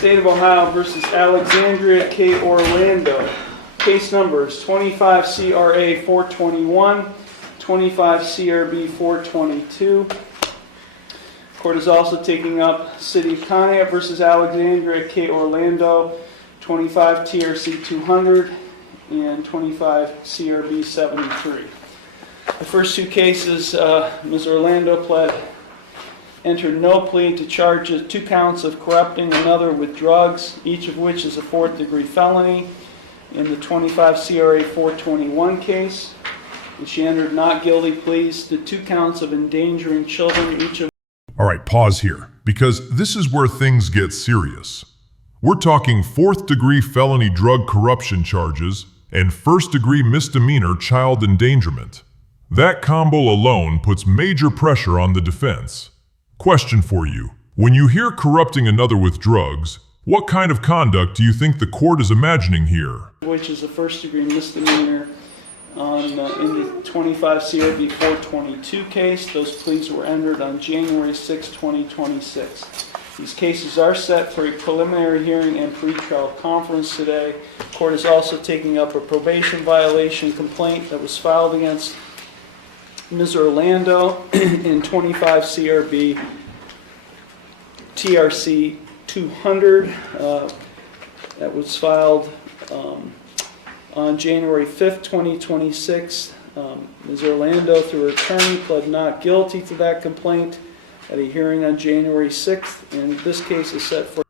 State of Ohio versus Alexandria K. Orlando. Case numbers 25 CRA 421, 25 CRB 422. Court is also taking up City of Conneaut versus Alexandria K. Orlando, 25 TRC 200 and 25 CRB 73. The first two cases, Ms. Orlando entered no plea to charges 2 counts of corrupting another with drugs, each of which is a 4th degree felony. In the 25 CRA 421 case, and she entered not guilty pleas to 2 counts of endangering children, each of. All right, pause here, because this is where things get serious. We're talking 4th degree felony drug corruption charges and 1st degree misdemeanor child endangerment. That combo alone puts major pressure on the defense. Question for you. When you hear corrupting another with drugs, what kind of conduct do you think the court is imagining here? Which is a 1st degree misdemeanor in the 25 CRB 422 case. Those pleas were entered on January 6, 2026. These cases are set for a preliminary hearing and pretrial conference today. The court is also taking up a probation violation complaint that was filed against Ms. Orlando in 25 CRB TRC 200. That was filed on January 5th, 2026. Ms. Orlando, through her attorney, pled not guilty to that complaint at a hearing on January 6th, and this case is set for.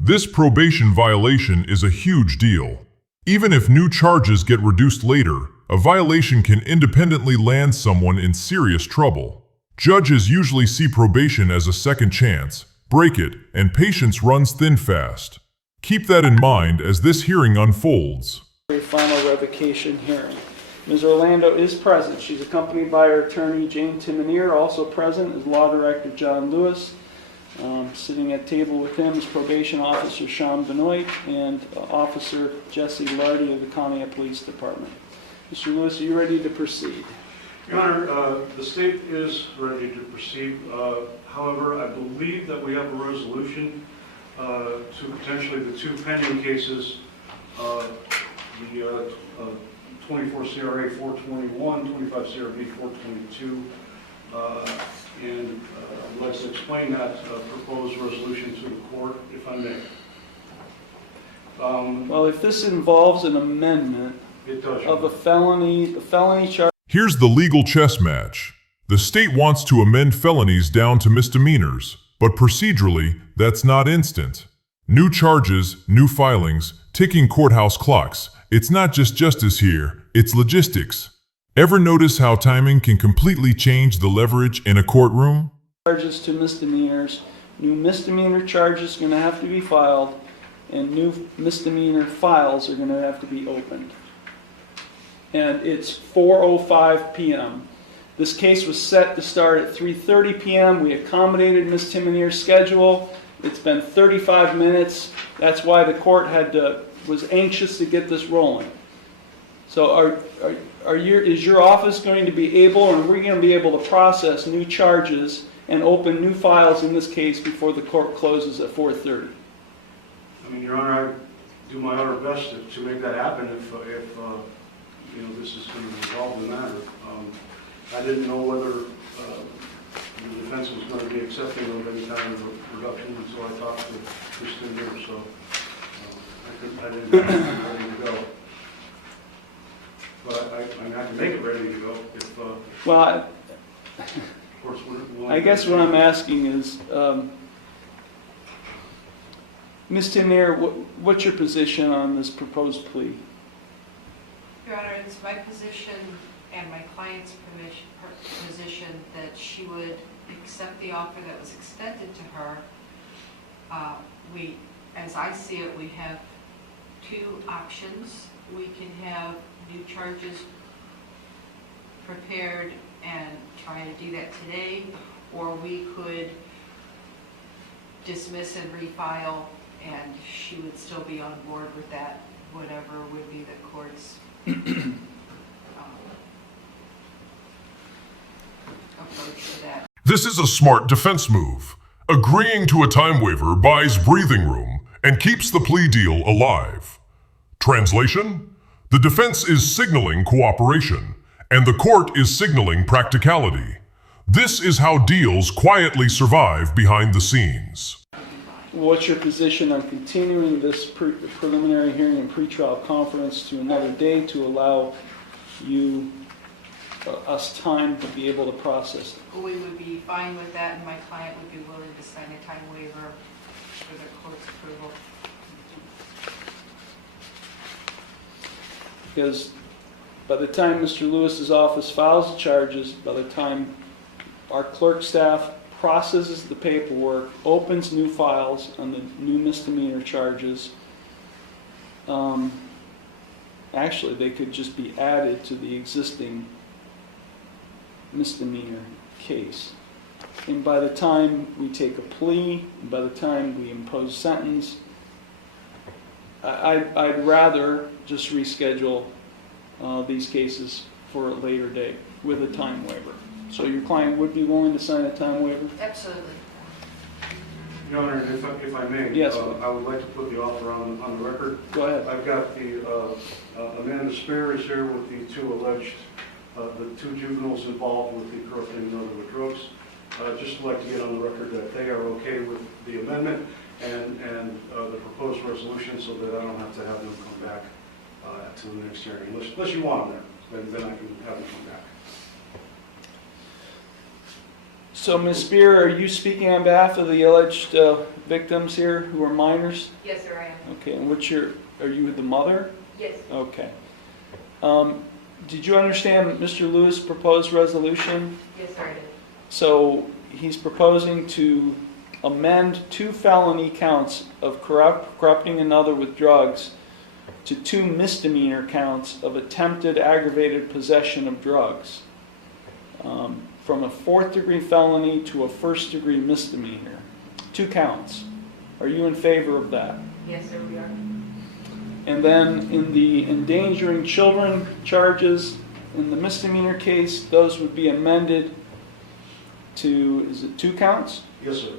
This probation violation is a huge deal. Even if new charges get reduced later, a violation can independently land someone in serious trouble. Judges usually see probation as a second chance, break it, and patience runs thin fast. Keep that in mind as this hearing unfolds. A final revocation hearing. Ms. Orlando is present. She's accompanied by her attorney, Jane Timonier. Also present is Law Director John Lewis. Sitting at table with him is Probation Officer Sean Benoit and Officer Jesse Lardy of the Conneaut Police Department. Mr. Lewis, are you ready to proceed? Your Honor, the state is ready to proceed. However, I believe that we have a resolution to potentially the 2 pending cases, the 24 CRA 421, 25 CRB 422, and I'd like to explain that proposed resolution to the court, if I may. Well, if this involves an amendment of a felony, the felony charge. Here's the legal chess match. The state wants to amend felonies down to misdemeanors, but procedurally, that's not instant. New charges, new filings, ticking courthouse clocks. It's not just justice here, it's logistics. Ever notice how timing can completely change the leverage in a courtroom? Charges to misdemeanors. New misdemeanor charges are going to have to be filed, and new misdemeanor files are going to have to be opened. And it's 4:05 p.m. This case was set to start at 3:30 p.m. We accommodated Ms. Timonier's schedule. It's been 35 minutes. That's why the court was anxious to get this rolling. So is your office going to be able, or are we going to be able to process new charges and open new files in this case before the court closes at 4:30? I mean, Your Honor, I do my utter best to make that happen if this is going to resolve the matter. I didn't know whether the defense was going to be accepting of any kind of a reduction until I talked to Kristen here, so I didn't have it ready to go. But I can make it ready to go if Well, of course, I guess what I'm asking is, Ms. Timonier, what's your position on this proposed plea? Your Honor, it's my position and my client's position that she would accept the offer that was extended to her. As I see it, we have 2 options. We can have new charges prepared and try to do that today, or we could dismiss and refile, and she would still be on board with that, whatever would be the court's approach to that. This is a smart defense move. Agreeing to a time waiver buys breathing room and keeps the plea deal alive. Translation? The defense is signaling cooperation, and the court is signaling practicality. This is how deals quietly survive behind the scenes. What's your position on continuing this preliminary hearing and pretrial conference to another day to allow us time to be able to process it? We would be fine with that, and my client would be willing to sign a time waiver for the court's approval. Because by the time Mr. Lewis's office files the charges, by the time our clerk staff processes the paperwork, opens new files on the new misdemeanor charges, actually they could just be added to the existing misdemeanor case. And by the time we take a plea, by the time we impose sentence, I'd rather just reschedule these cases for a later date with a time waiver. So your client would be willing to sign a time waiver? Absolutely. Your Honor, if I may, Yes. I would like to put the offer on the record. Go ahead. I've got the Amanda Spear is here with the two alleged, the two juveniles involved with the corrupting of the drugs. Just like to get on the record that they are okay with the amendment and the proposed resolution, so that I don't have to have them come back to the next hearing. Unless you want them there, then I can have them come back. So Ms. Spear, are you speaking on behalf of the alleged victims here who are minors? Yes, sir, I am. Okay, and are you the mother? Yes. Okay. Did you understand Mr. Lewis' proposed resolution? Yes, sir, I did. So he's proposing to amend 2 felony counts of corrupting another with drugs to 2 misdemeanor counts of attempted aggravated possession of drugs, from a 4th-degree felony to a 1st-degree misdemeanor. 2 counts. Are you in favor of that? Yes, sir, we are. And then in the endangering children charges, in the misdemeanor case, those would be amended to, is it 2 counts? Yes, sir.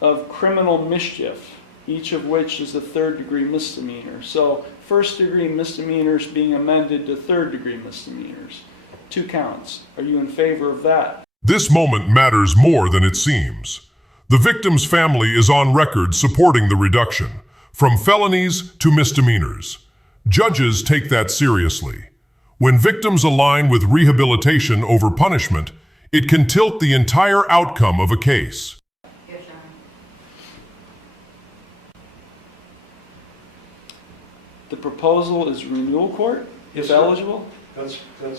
Of criminal mischief, each of which is a 3rd-degree misdemeanor. So 1st-degree misdemeanors being amended to 3rd-degree misdemeanors. 2 counts. Are you in favor of that? This moment matters more than it seems. The victim's family is on record supporting the reduction, from felonies to misdemeanors. Judges take that seriously. When victims align with rehabilitation over punishment, it can tilt the entire outcome of a case. Yes, Your Honor. The proposal is renewal court, if Yes, sir. eligible? That's a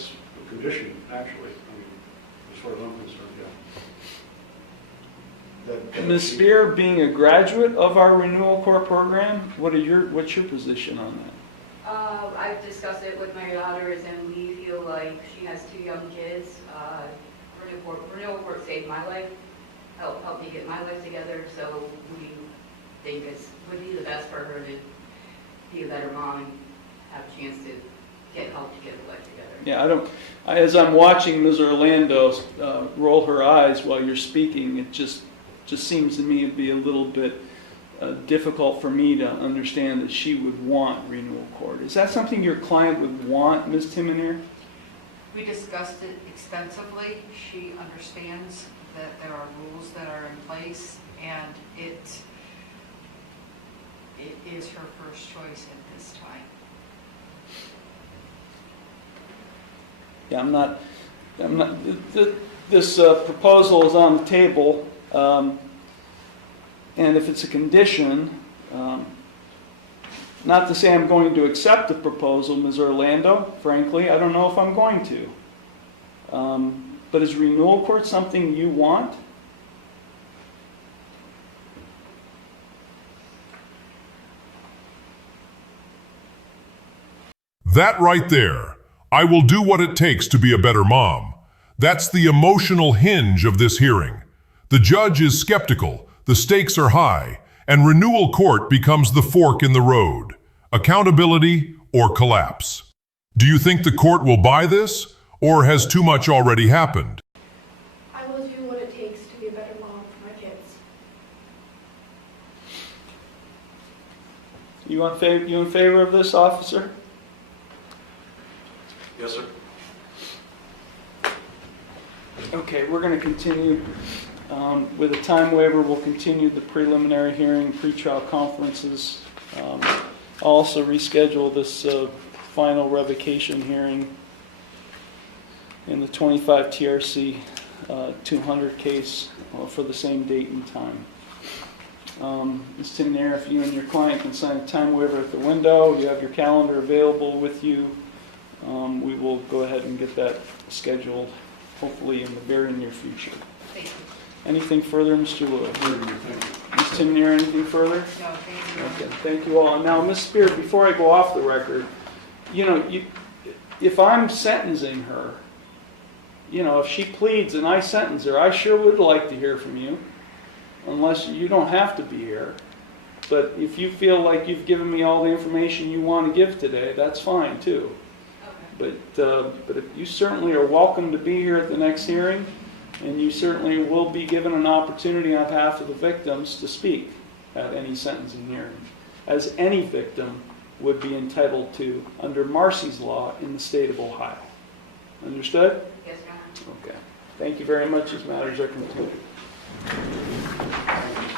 condition, actually. I mean, as far as I'm concerned, yeah. Ms. Spear, being a graduate of our renewal court program, what's your position on that? I've discussed it with my daughters, and we feel like she has 2 young kids. Renewal court saved my life, helped me get my life together, so we think it would be the best for her to be a better mom and have a chance to get help to get her life together. Yeah, as I'm watching Ms. Orlando roll her eyes while you're speaking, it just seems to me to be a little bit difficult for me to understand that she would want renewal court. Is that something your client would want, Ms. Timoner? We discussed it extensively. She understands that there are rules that are in place, and it is her first choice at this time. Yeah, I'm not, this proposal is on the table, and if it's a condition, not to say I'm going to accept the proposal, Ms. Orlando, frankly, I don't know if I'm going to. But is renewal court something you want? That right there. I will do what it takes to be a better mom. That's the emotional hinge of this hearing. The judge is skeptical, the stakes are high, and renewal court becomes the fork in the road. Accountability or collapse. Do you think the court will buy this, or has too much already happened? I will do what it takes to be a better mom for my kids. You in favor of this, officer? Yes, sir. Okay, we're going to continue with a time waiver. We'll continue the preliminary hearing, pretrial conferences. I'll also reschedule this final revocation hearing in the 25 TRC 200 case for the same date and time. Ms. Timnair, if you and your client can sign a time waiver at the window, you have your calendar available with you, we will go ahead and get that scheduled, hopefully in the very near future. Thank you. Anything further, Mr. Lewis? Very good, thank you. Ms. Timnair, anything further? No, thank you. Okay, thank you all. Now, Ms. Spear, before I go off the record, if I'm sentencing her, if she pleads and I sentence her, I sure would like to hear from you, unless you don't have to be here. But if you feel like you've given me all the information you want to give today, that's fine too. Okay. But you certainly are welcome to be here at the next hearing, and you certainly will be given an opportunity on behalf of the victims to speak at any sentencing hearing, as any victim would be entitled to under Marcy's law in the state of Ohio. Understood? Yes, Your Honor. Okay. Thank you very much. These matters are concluded. Thank you.